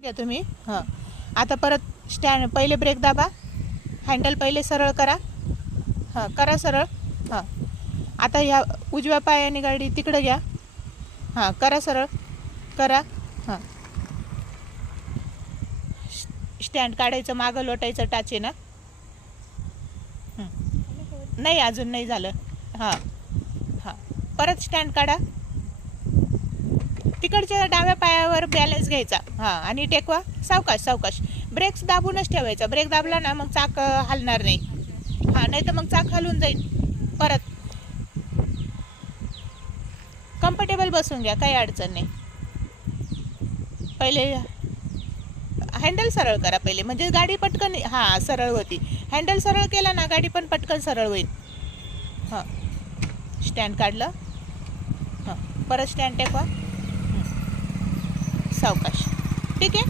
घ्या तुम्ही. हां, आता परत स्टँड पहिले ब्रेक दाबा, हँडल पहिले सरळ करा. हां, करा सरळ. हां, आता ह्या उजव्या पायाने गाडी तिकडं घ्या. हां, करा सरळ, करा. हां, स्टँड काढायचं, मागं लोटायचं टाचे ना. नाही, अजून नाही झालं. हां हां, परत स्टँड काढा. तिकडच्या डाव्या पायावर बॅलन्स घ्यायचा. हां, आणि टेकवा. सावकाश सावकाश. ब्रेक्स दाबूनच ठेवायचा. ब्रेक दाबला ना मग चाक हलणार नाही. हां, नाही तर मग चाक हलून जाईल. परत कम्फर्टेबल बसून घ्या, काही अडचण नाही. पहिले हँडल सरळ करा पहिले, म्हणजे गाडी पटकन हां सरळ होती. हँडल सरळ केला ना गाडी पण पटकन सरळ होईल. हां, स्टँड काढलं. हां, परत स्टँड टेकवा. सावकाश. ठीक आहे.